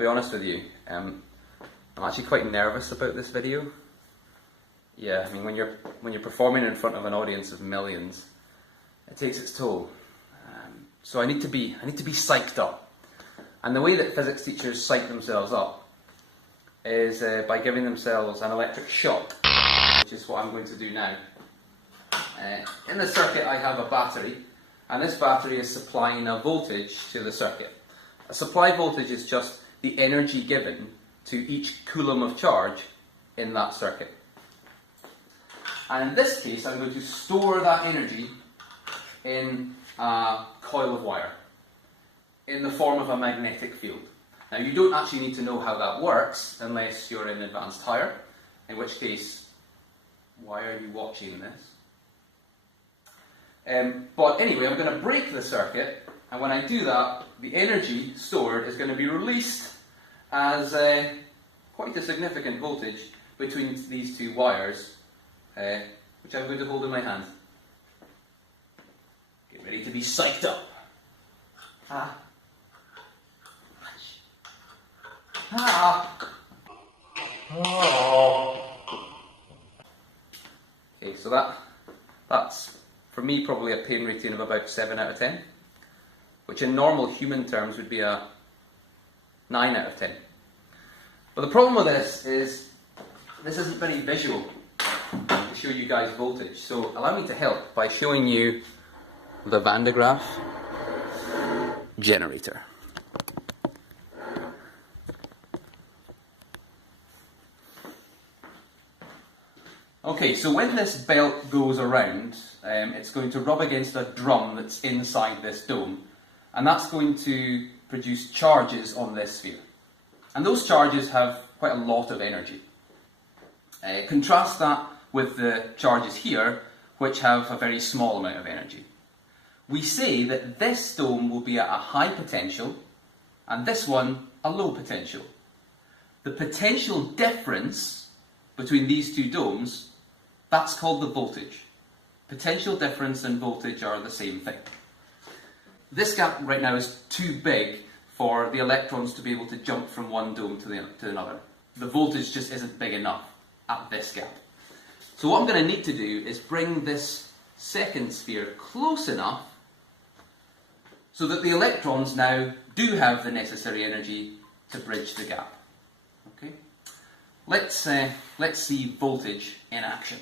be honest with you, I'm actually quite nervous about this video. Yeah, I mean, when you're performing in front of an audience of millions, it takes its toll. So I need to be psyched up. And the way that physics teachers psych themselves up is by giving themselves an electric shock, which is what I'm going to do now. In the circuit I have a battery, and this battery is supplying a voltage to the circuit. A supply voltage is just the energy given to each coulomb of charge in that circuit. And in this case, I'm going to store that energy in a coil of wire, in the form of a magnetic field. Now, you don't actually need to know how that works unless you're in advanced higher, in which case, why are you watching this? But anyway, I'm going to break the circuit, and when I do that, the energy stored is going to be released as quite a significant voltage between these two wires, which I'm going to hold in my hand. Get ready to be psyched up. Ah. Ah. Okay, so that's for me probably a pain rating of about 7 out of 10, which in normal human terms would be a 9 out of 10. But the problem with this is this isn't very visual to show you guys voltage. So allow me to help by showing you the Van de Graaff generator. Okay, so when this belt goes around, it's going to rub against a drum that's inside this dome, and that's going to produce charges on this sphere. And those charges have quite a lot of energy. Contrast that with the charges here, which have a very small amount of energy. We say that this dome will be at a high potential, and this one a low potential. The potential difference between these two domes, that's called the voltage. Potential difference and voltage are the same thing. This gap right now is too big for the electrons to be able to jump from one dome to another. The voltage just isn't big enough at this gap. So what I'm going to need to do is bring this second sphere close enough so that the electrons now do have the necessary energy to bridge the gap. Okay? Let's see voltage in action.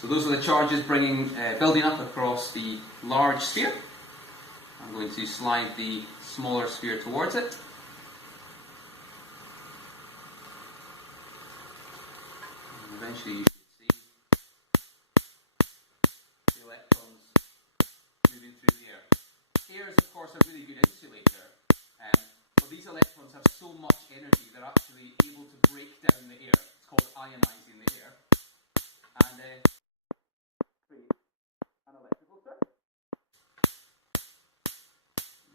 So those are the charges building up across the large sphere. I'm going to slide the smaller sphere towards it. And eventually you should see the electrons moving through the air. Air is of course a really good insulator, but these electrons have so much energy they're actually able to break down the air. It's called ionizing the air. And create an electrical circuit.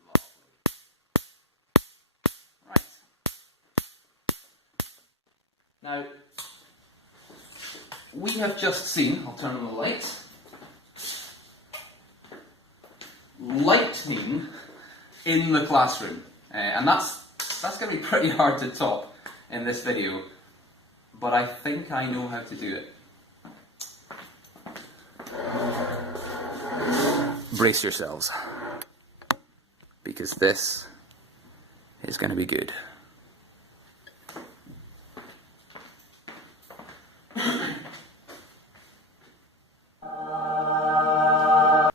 Lovely. Right. Now, we have just seen, I'll turn on the lights, lightning in the classroom. And that's going to be pretty hard to top in this video, but I think I know how to do it. Brace yourselves, because this is going to be good.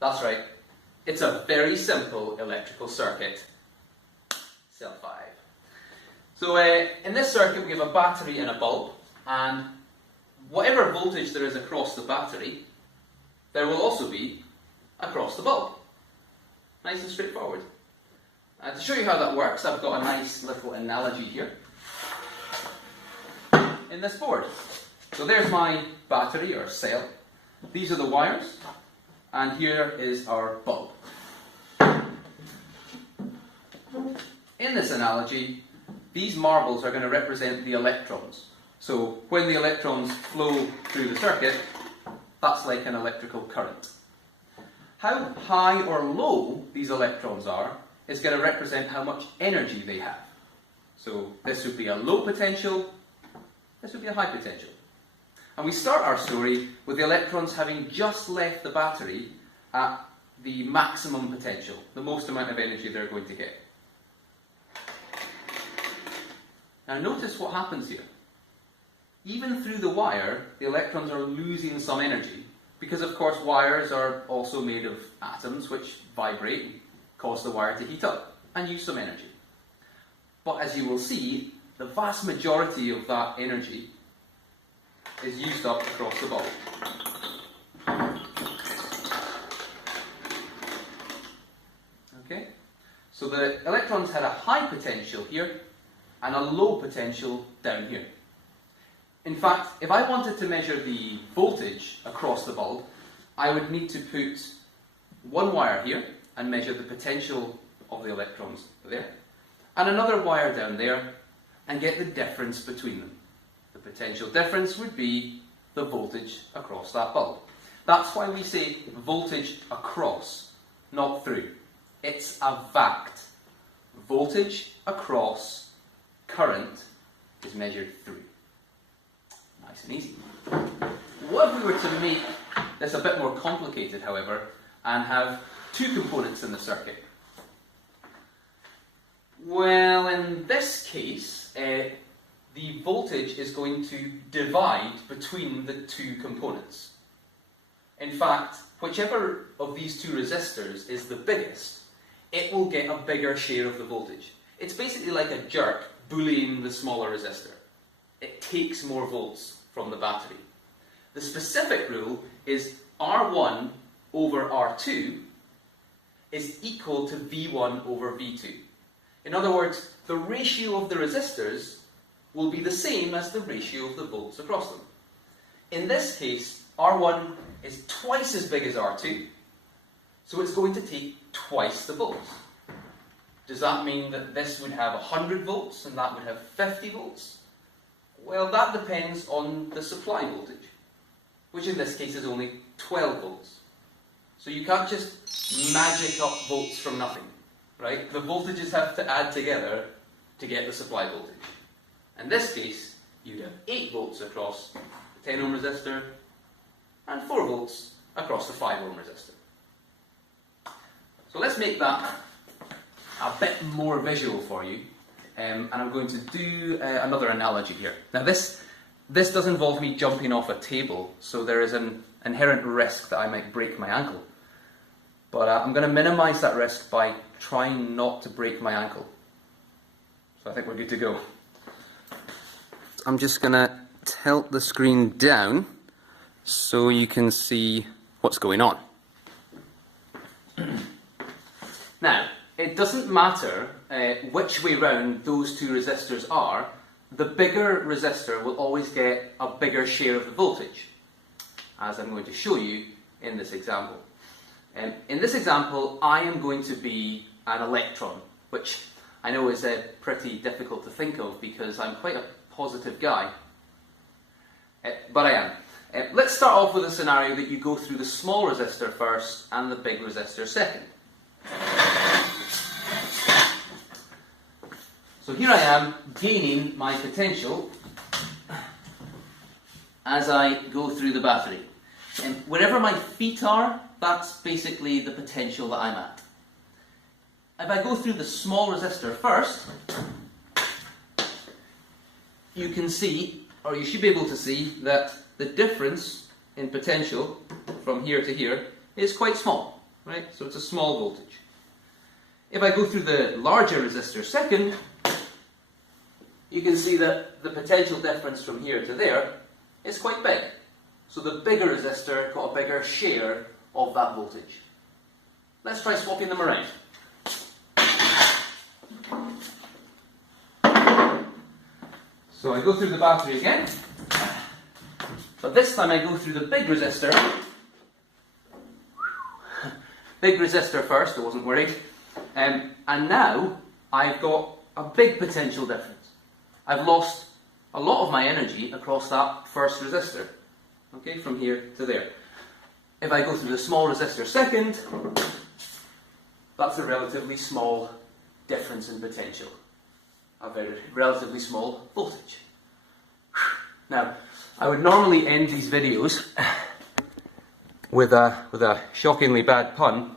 That's right, it's a very simple electrical circuit, cell 5. So in this circuit we have a battery and a bulb, and whatever voltage there is across the battery, there will also be across the bulb. Nice and straightforward. To show you how that works, I've got a nice little analogy here in this board. So there's my battery or cell. These are the wires, and here is our bulb. In this analogy, these marbles are going to represent the electrons. So when the electrons flow through the circuit, that's like an electrical current. how high or low these electrons are is going to represent how much energy they have. So this would be a low potential, this would be a high potential. And we start our story with the electrons having just left the battery at the maximum potential, the most amount of energy they're going to get. Now notice what happens here. Even through the wire, the electrons are losing some energy, because of course wires are also made of atoms which vibrate, cause the wire to heat up, and use some energy. But as you will see, the vast majority of that energy is used up across the bulb. Okay? So the electrons had a high potential here and a low potential down here. In fact, if I wanted to measure the voltage across the bulb, I would need to put one wire here and measure the potential of the electrons there, and another wire down there, and get the difference between them. The potential difference would be the voltage across that bulb. That's why we say voltage across, not through. It's a VACT. Voltage across current is measured through. Nice and easy. What if we were to make this a bit more complicated, however, and have two components in the circuit? Well, in this case, the voltage is going to divide between the two components. In fact, whichever of these two resistors is the biggest, it will get a bigger share of the voltage. It's basically like a jerk bullying the smaller resistor. It takes more volts from the battery. The specific rule is R1 over R2 is equal to V1 over V2. In other words, the ratio of the resistors will be the same as the ratio of the volts across them. In this case, R1 is twice as big as R2, so it's going to take twice the volts. Does that mean that this would have 100 volts and that would have 50 volts? Well, that depends on the supply voltage, which in this case is only 12 volts. So you can't just magic up volts from nothing, right? The voltages have to add together to get the supply voltage. In this case, you'd have 8 volts across the 10 ohm resistor and 4 volts across the 5 ohm resistor. So let's make that a bit more visual for you, and I'm going to do another analogy here. Now this does involve me jumping off a table, so there is an inherent risk that I might break my ankle. But I'm going to minimise that risk by trying not to break my ankle. So I think we're good to go. I'm just going to tilt the screen down so you can see what's going on. Now, it doesn't matter which way round those two resistors are, the bigger resistor will always get a bigger share of the voltage, as I'm going to show you in this example. In this example, I am going to be an electron, which I know is pretty difficult to think of because I'm quite a positive guy, but I am. Let's start off with a scenario that you go through the small resistor first and the big resistor second. So here I am gaining my potential as I go through the battery. And wherever my feet are, that's basically the potential that I'm at. If I go through the small resistor first, you can see, or you should be able to see, that the difference in potential from here to here is quite small, right? So it's a small voltage. If I go through the larger resistor second, you can see that the potential difference from here to there is quite big. So the bigger resistor got a bigger share of that voltage. Let's try swapping them around. So I go through the battery again, but this time I go through the big resistor. Big resistor first, I wasn't worried. And now I've got a big potential difference. I've lost a lot of my energy across that first resistor, okay, from here to there. if I go through the small resistor second, that's a relatively small difference in potential, a very relatively small voltage. Now, I would normally end these videos with a shockingly bad pun,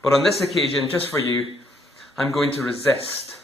but on this occasion, just for you, I'm going to resist